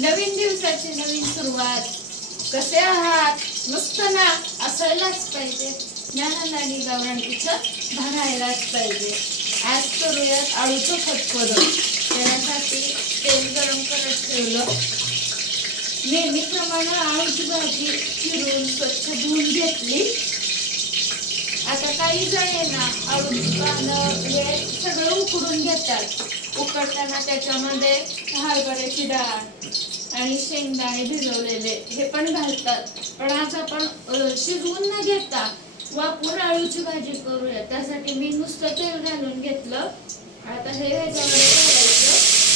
नवीन दिवसाची नवीन सुरुवात. कसे आहात? मस्त ना? असायलाच पाहिजे. ज्ञान आणि भरायलाच पाहिजे. आज करूयात आळूचं करून त्यासाठी तेल गरम करत ठेवलं. नेहमीप्रमाणे आळूची भाजी चिरून स्वच्छ धुवून घेतली. आता काही जण आहे ना आळूची पानं हे सगळं उकडून घेतात. उकडताना त्याच्यामध्ये हरभऱ्याची डाळ आणि शेंगदाणे भिजवलेले हे पण घालतात. पण आज आपण शिजवून न घेता वापरून आळूची भाजी करूया. त्यासाठी मी नुसतं तेल घालून घेतलं. आता हे ह्याच्यामध्ये घालायचं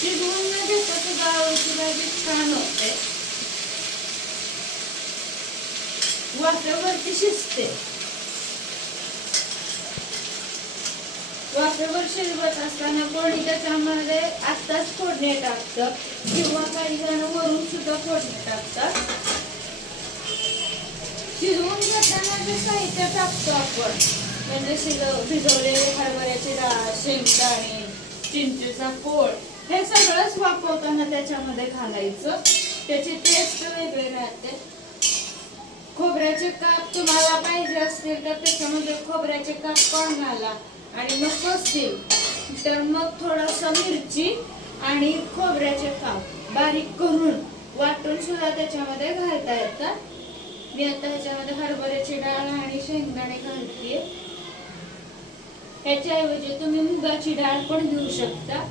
शिजवून न घेता सुद्धा आळूची छान होते. वाफेवरती शिजते. वाफेवर शिजवत असताना कोणी त्याच्यामध्ये आत्ताच फोडणे टाकतं किंवा काही जण वरून सुद्धा फोडणे टाकतात. शिजवून घेताना जे साहित्य टाकतो आपण. म्हणजे शिज भिजवलेले हरभऱ्याची डाळ शेंगदाणे चिंचेचा पोळ हे सगळंच वापरताना त्याच्यामध्ये घालायचं. त्याची टेस्ट वेगळी राहते. खोबऱ्याचे काप तुम्हाला पाहिजे असतील तर त्याच्यामध्ये खोबऱ्याचे काप पण घाला आणि मग कसतील तर मग थोडंसं मिरची आणि खोबऱ्याचे काप बारीक करून वाटून सुद्धा त्याच्यामध्ये घालता येतात मी आता ह्याच्यामध्ये हरभऱ्याची डाळ आणि शेंगदाणे घालते. ह्याच्याऐवजी तुम्ही मुगाची डाळ पण घेऊ शकता.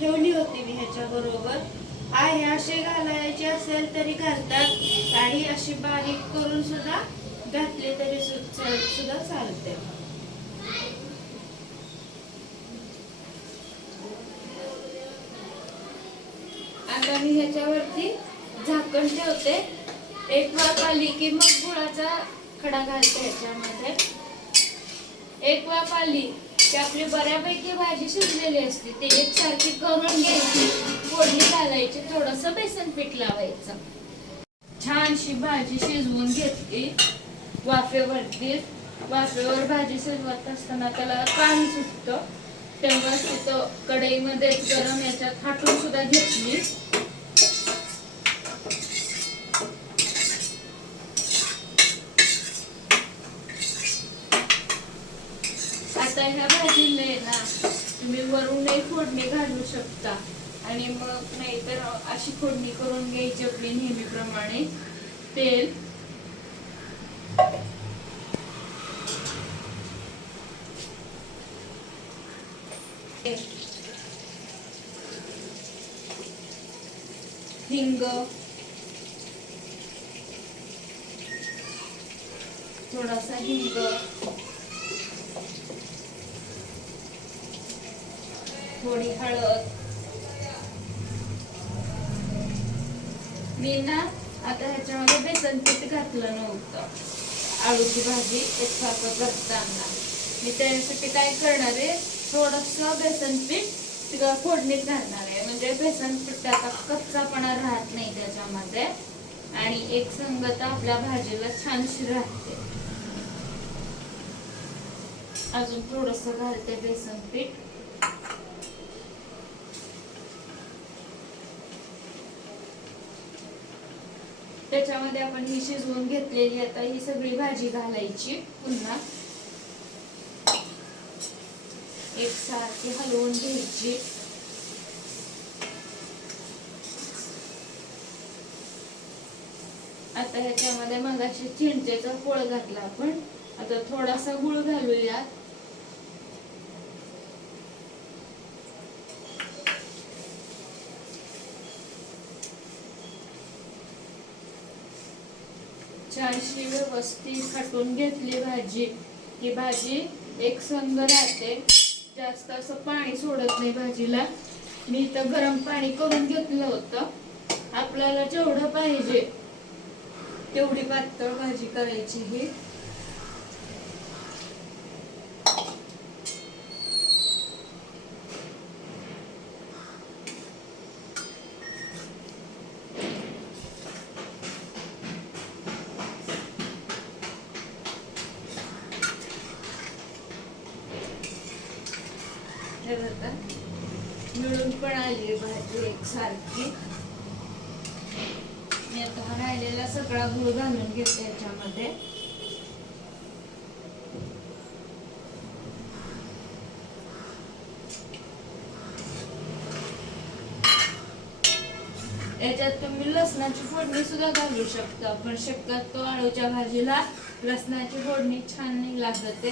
ठेवली होती मी ह्याच्या बरोबर आहे असे घालायचे असेल तरी घालतात. आणि अशी बारीक करून सुद्धा घातले तरी सुद्धा चालते. आता मी ह्याच्यावरती झाकण ठेवते. एक वाफ आली की मग गुळाचा खडा घालते ह्याच्यामध्ये. एक वाफ आली ते आपली बऱ्यापैकी भाजी शिजलेली असते. ते एकसारखी करून घ्यायची फोडणी घालायची थोडस बेसन पीठ लावायचं. छानशी भाजी शिजवून घेतली. वाफेवरती वाफेवर भाजी शिजवत असताना त्याला कान सुटतं. तेव्हा तिथं कढईमध्ये गरम याच्यात हाटून सुद्धा घेतली. आता ह्या तुम्ही वरूनही फोडणी घालू शकता. आणि मग नाहीतर अशी फोडणी करून घ्यायची आपली नेहमीप्रमाणे. तेल. हिंग. थोडासा हिंग. थोडी हळद. मी ना आता ह्याच्यामध्ये बेसन पीठ घातलं नव्हतं. आळूची भाजी एकसारखं करताना. मी त्यासाठी काय करणार आहे? थोडस बेसन पीठ तिला फोडणीत घालणार आहे. म्हणजे बेसन पिठाचा कच्चापणा राहत नाही त्याच्यामध्ये. आणि एक संगत आपल्या भाजीला छानशी राहते. अजून थोडस घालते बेसन पीठ. त्याच्यामध्ये आपण ही शिजवून घेतलेली आता ही सगळी भाजी घालायची पुन्हा. एक सारखी हलवून घ्यायची. आता ह्याच्यामध्ये मगाशी चिंचेचा पोळ घातला आपण. आता थोडासा गुळ घालूया छानशी व्यवस्थित खाटून घेतली भाजी. ही भाजी एक संग राहते. जास्त असं पाणी सोडत नाही भाजीला. मी इथं गरम पाणी करून घेतलं होतं. आपल्याला जेवढं पाहिजे. तेवढी पातळ भाजी करायची ही. हे बघा मिळून पण आली भाजी एकसारखी मी आता हा राहिलेला सगळा गूळ घालून घेते याच्यामध्ये. याच्यात तुम्ही लसणाची फोडणी सुद्धा घालू शकता पण शक्यतो आळूच्या भाजीला लसणाची फोडणी छान नाही लागत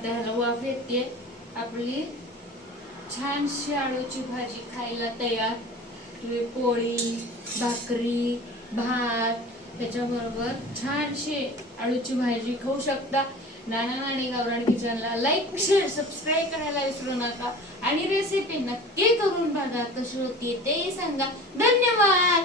आता ह्याला वाफ येते आपली छानशी आळूची भाजी खायला तयार. पोळी भाकरी भात त्याच्याबरोबर छानशी आळूची भाजी खाऊ शकता. नाना नाणी गावरान किचनला लाईक शेअर सबस्क्राईब करायला विसरू नका. आणि रेसिपी नक्की करून बघा कशी होती ते सांगा. धन्यवाद!